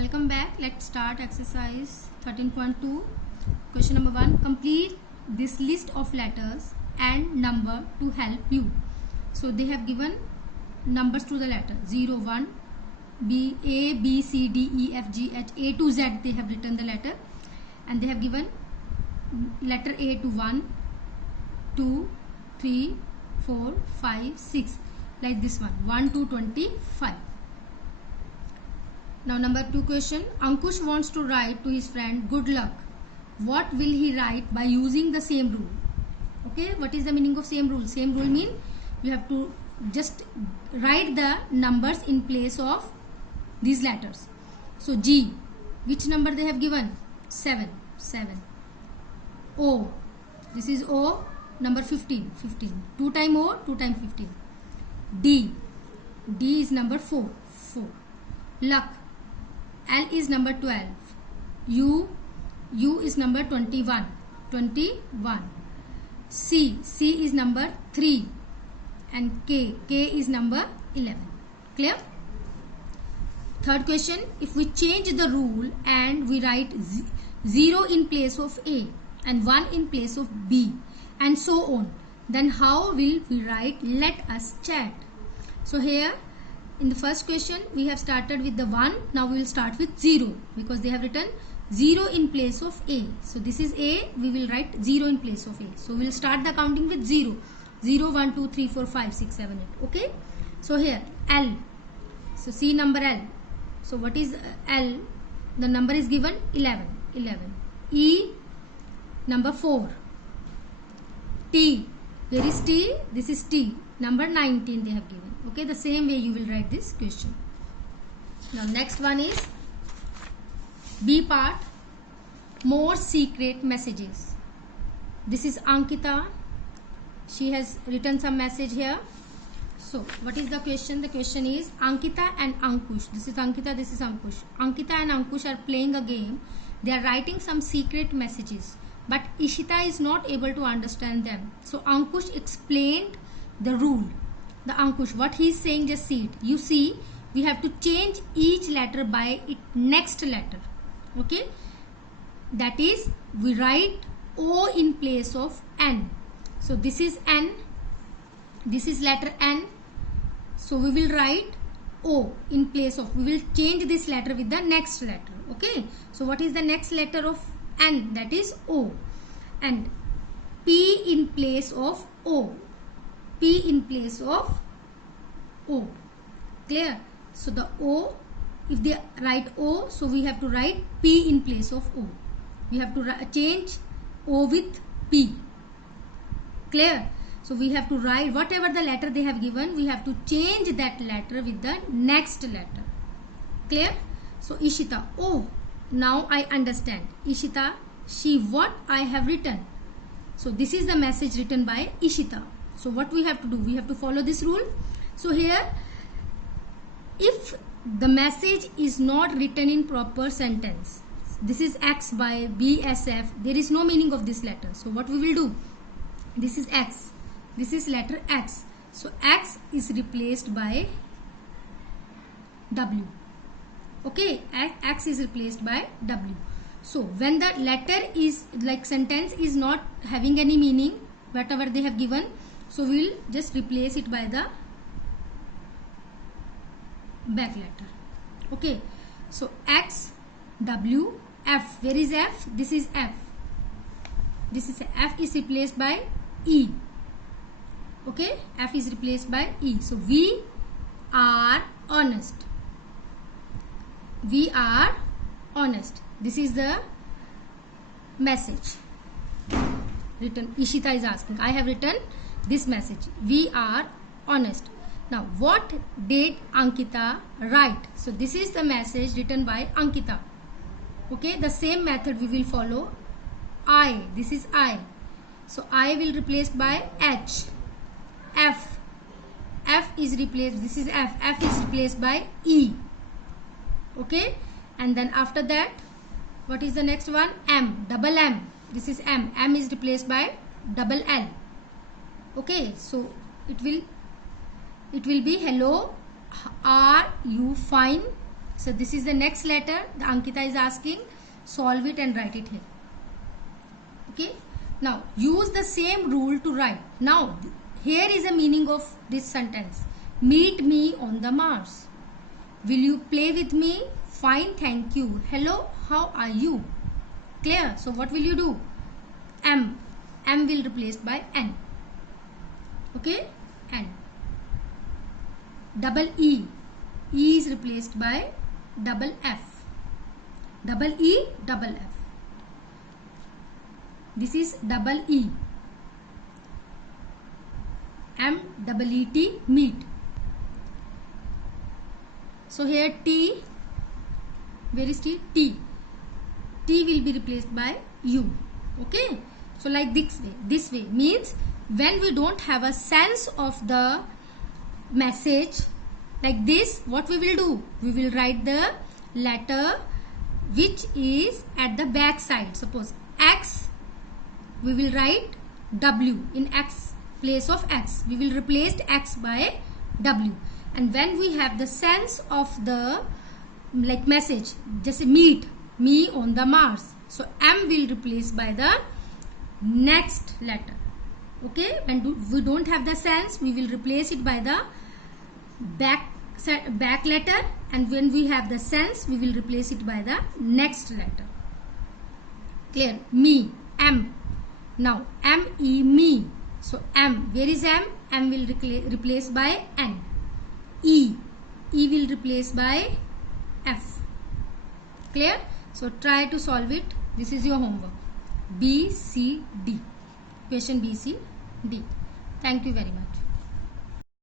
Welcome back. Let's start exercise 13.2. Question number 1. Complete this list of letters and number to help you. So they have given numbers to the letter 0, 1, B, A, B, C, D, E, F, G, H, A to Z. They have written the letter and they have given letter A to 1, 2, 3, 4, 5, 6. Like this one 1 to 25. Now number 2 question. Ankush wants to write to his friend good luck. What will he write by using the same rule? Okay, what is the meaning of same rule? Same rule mean you have to just write the numbers in place of these letters. So G, which number they have given? 7. O, this is O, number 15. 2 times O, 2 times 15. D is number 4. Luck, L is number 12. U is number 21. C is number 3. And K is number 11. Clear? Third question. If we change the rule and we write 0 in place of A and 1 in place of B and so on, then how will we write let us chat? So here in the first question we have started with the 1. Now we will start with 0 because they have written 0 in place of A. So this is A, we will write 0 in place of A. So we will start the counting with 0. 0, 1, 2, 3, 4, 5, 6, 7, 8. Okay. So here L. So see number L. So what is L? The number is given 11. E, number 4. T. Where is T? This is T. Number 19 they have given. Okay, the same way you will write this question. Now next one is B part, more secret messages. This is Ankita. She has written some message here. So what is the question? The question is Ankita and Ankush. This is Ankita, this is Ankush. Ankita and Ankush are playing a game. They are writing some secret messages, but Ishita is not able to understand them. So Ankush explained the rule. The Ankush, what he is saying, just see it. You see, we have to change each letter by its next letter. Okay, that is, we write O in place of N. So this is N, this is letter N. So we will write O in place of, we will change this letter with the next letter. Okay, so what is the next letter of N? That is O. And P in place of O. P in place of O. Clear? So the O, if they write O, so we have to write P in place of O. We have to change O with P. Clear? So we have to write whatever the letter they have given, we have to change that letter with the next letter. Clear? So Ishita, oh, now I understand. Ishita, she what I have written. So this is the message written by Ishita. So what we have to do? We have to follow this rule. So here, if the message is not written in proper sentence, this is X by B S F, there is no meaning of this letter. So what we will do? This is X. This is letter X. So X is replaced by W. Okay, X is replaced by W. So when the letter is like sentence is not having any meaning, whatever they have given, so we will just replace it by the back letter. Okay, so X, W, F. Where is F? This is F. This is F is replaced by E. Okay, F is replaced by E. So we are honest. We are honest. This is the message written. Ishita is asking. I have written this message. We are honest. Now what did Ankita write? So this is the message written by Ankita. Okay, the same method we will follow. I, this is I. So I will replace by H. F is replaced, this is F is replaced by E. Okay, and then after that what is the next one? M, double M. This is M is replaced by double L. Okay, so it will be hello, are you fine? So this is the next letter. The Ankita is asking, solve it and write it here. Okay. Now use the same rule to write. Now here is the meaning of this sentence. Meet me on the Mars. Will you play with me? Fine, thank you. Hello, how are you? Clear? So what will you do? M will replace by N. Okay, N. Double E is replaced by double F. Double E, double F. This is double E. MEET, meet. So here T, where is T? T will be replaced by U. Okay, so like this way means when we don't have a sense of the message like this, what we will do? We will write the letter which is at the back side. Suppose X, we will write W in X place of X. We will replace X by W. And when we have the sense of the like message, just meet me on the Mars, so M will replace by the next letter. Okay, when we don't have the sense, we will replace it by the back letter, and when we have the sense, we will replace it by the next letter. Clear? Me, M. Now M-E, me. So M, where is M? M will replace by N. E will replace by F. Clear? So try to solve it. This is your homework. B, C, D. Question B, C, D. Thank you very much.